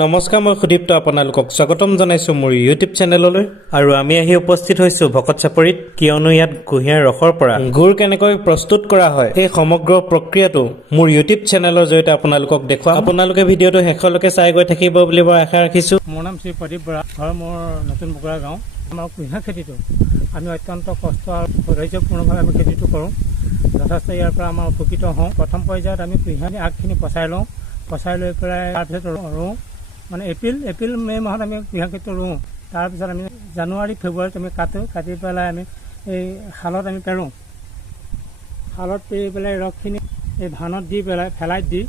নমস্কাৰ, মই সুদীপ্ত আপোনালোকক স্বাগতম জনাইছোঁ মোৰ ইউটিউব চেনেললৈ। আৰু আমি আহি উপস্থিত হৈছোঁ ভকত চাপৰিত, কিয়নো ইয়াত কুঁহিয়াৰ ৰসৰ পৰা গুড় কেনেকৈ প্ৰস্তুত কৰা হয় এই সমগ্ৰ প্ৰক্ৰিয়াটো মোৰ ইউটিউব চেনেলৰ জৰিয়তে আপোনালোকক দেখুৱাম। আপোনালোকে ভিডিঅ'টো শেষলৈকে চাই গৈ থাকিব বুলি মই আশা ৰাখিছোঁ। মোৰ নাম শ্ৰী প্ৰদীপ বৰা, ঘৰ মোৰ নতুন বগুড়া গাঁও। আমাৰ কুঁহিয়াৰ খেতিটো আমি অত্যন্ত কষ্ট আৰু ধৈৰ্যপূৰ্ণভাৱে আমি খেতিটো কৰোঁ। যথেষ্ট ইয়াৰ পৰা আমাৰ উপকৃত হওঁ। প্ৰথম পৰ্যায়ত আমি কুঁহিয়াৰ আগখিনি পচাই লওঁ, পচাই লৈ পেলাই তাৰপিছত ৰুওঁ। মানে এপ্ৰিল মে' মাহত আমি কুঁহিয়াৰ খেতিটো ৰুওঁ। তাৰপিছত আমি জানুৱাৰী ফেব্ৰুৱাৰীত আমি কাটি পেলাই আমি এই শালত আমি পেৰোঁ। শালত পেৰি পেলাই ৰসখিনি এই ধানত দি পেলাই ফেলাইত দি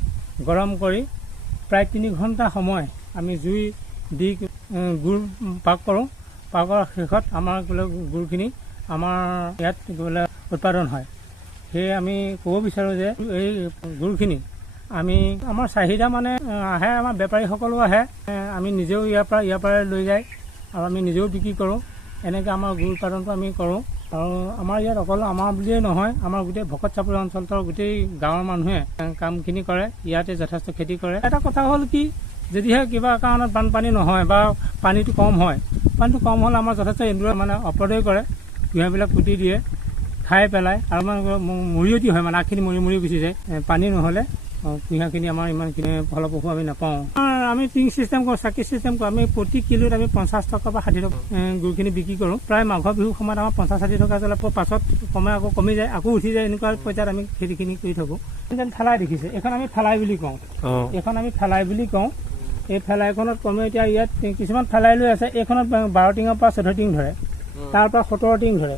গৰম কৰি প্ৰায় 3 ঘণ্টা সময় আমি জুই দি গুড় পাক কৰোঁ। পাকৰ শেষত আমাৰ বোলে গুড়খিনি আমাৰ ইয়াত বোলে উৎপাদন হয়। সেয়ে আমি ক'ব বিচাৰোঁ যে এই গুড়খিনি আমি আমাৰ চাহিদা মানে আহে, আমাৰ বেপাৰীসকলো আহে, আমি নিজেও ইয়াৰ পৰা লৈ যায় আৰু আমি নিজেও বিক্ৰী কৰোঁ। এনেকৈ আমাৰ গুড় উৎপাদনটো আমি কৰোঁ। আৰু আমাৰ ইয়াত অকল আমাৰ বুলিয়েই নহয়, আমাৰ গোটেই ভকত চাপৰি অঞ্চলটোৰ গোটেই গাঁৱৰ মানুহে কামখিনি কৰে, ইয়াতে যথেষ্ট খেতি কৰে। এটা কথা হ'ল কি, যদিহে কিবা কাৰণত বানপানী নহয় বা পানীটো কম হয়, পানীটো কম হ'লে আমাৰ যথেষ্ট এন্দুৰে মানে অপদয় কৰে, কুঁহিয়াৰবিলাক পুতি দিয়ে, খাই পেলাই আৰু মানে মৰিয়তি হয়, মানে আগখিনি মৰি গুচি যায়। পানী নহ'লে কুঁহিয়াৰখিনি আমাৰ ইমানখিনি ফলপ্ৰসূ আমি নাপাওঁ। আমি টিং চিষ্টেম কৰোঁ, চাকি চিষ্টেম কৰোঁ। আমি প্ৰতি কিলোত আমি 50 টকা বা 60 টকা গুড়খিনি বিক্ৰী কৰোঁ। প্ৰায় মাঘৰ বিহুৰ সময়ত আমাৰ 50-60 টকা যালে পাছত আকৌ কমি যায়, আকৌ উঠি যায়। এনেকুৱা পৰ্যায়ত আমি খেতিখিনি কৰি থাকোঁ। ফেলাই দেখিছে, এইখন আমি ফেলাই বুলি কওঁ। এইখন আমি ফেলাই বুলি কওঁ। এই ফেলাইখনত কমে এতিয়া ইয়াত কিছুমান ফেলাই লৈ আছে, এইখনত 12 টিঙৰ পৰা 14 টিং ধৰে, তাৰ পৰা 17 টিং ধৰে,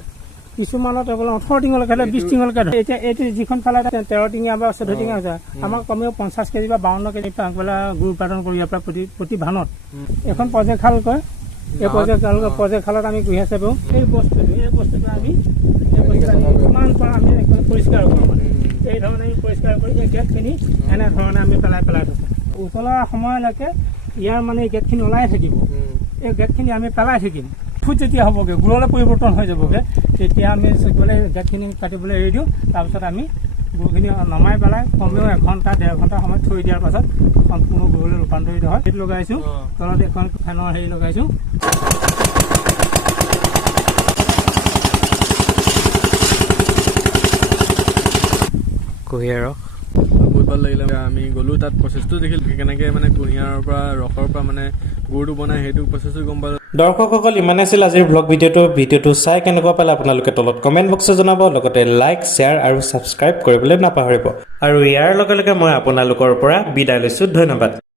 কিছুমানত 18 টিঙলৈকে ধৰে, 20 টিঙলৈকে ধৰে। এতিয়া এইটো যিখন ফেলাই 13 টিঙীয়া বা 14 টিঙীয়া হৈছে, আমাৰ কমেও 50 কেজি বা 52 কেজি আগবেলা গুড় উৎপাদন কৰোঁ ইয়াৰ পৰা প্ৰতি ভানত। এখন পৰ্যায়খাল কয়, এই পৰ্যায়খালত আমি কুঁহিয়াৰ চেপো। এই বস্তুটো আমি কিমান পৰা আমি পৰিষ্কাৰ কৰোঁ, মানে এই ধৰণে আমি পৰিষ্কাৰ কৰি এই গেটখিনি এনেধৰণে আমি পেলাই থাকোঁ। উতলাৰ সময়লৈকে ইয়াৰ মানে এই গেটখিনি ওলাই থাকিব। এই গেটখিনি আমি পেলাই থাকিম। ফুট যেতিয়া হ'বগৈ, গুড়লৈ পৰিৱৰ্তন হৈ যাবগৈ, তেতিয়া আমি গেটখিনি কাটিবলৈ এৰি দিওঁ। তাৰপিছত আমি গুড়খিনি নমাই পেলাই কমেও 1-1.5 ঘণ্টা সময় থৈ দিয়াৰ পাছত সম্পূৰ্ণ গুড়লৈ ৰূপান্তৰিত হয়। সেইটো লগাইছোঁ, তলত এখন ফেনৰ হেৰি লগাইছোঁ। কুঁহিয়াৰ ৰস বহুত ভাল লাগিলে। আমি গ'লোঁ তাত, প্ৰচেছটো দেখিলোঁ কেনেকৈ মানে কুঁহিয়াৰৰ পৰা ৰসৰ পৰা মানে গুড়টো বনাই, সেইটো প্ৰচেছটো গম পালোঁ। দৰ্শকসকল, ইমান আছিল আজিৰ ব্লগ ভিডিঅ'টো চাই কেনেকুৱা পালে আপোনালোকে তলত কমেণ্ট বক্সত জনাব। লগতে লাইক, শ্বেয়াৰ আৰু ছাবস্ক্ৰাইব কৰিবলৈ নাপাহৰিব। আৰু ইয়াৰ লগে লগে মই আপোনালোকৰ পৰা বিদায় লৈছোঁ। ধন্যবাদ।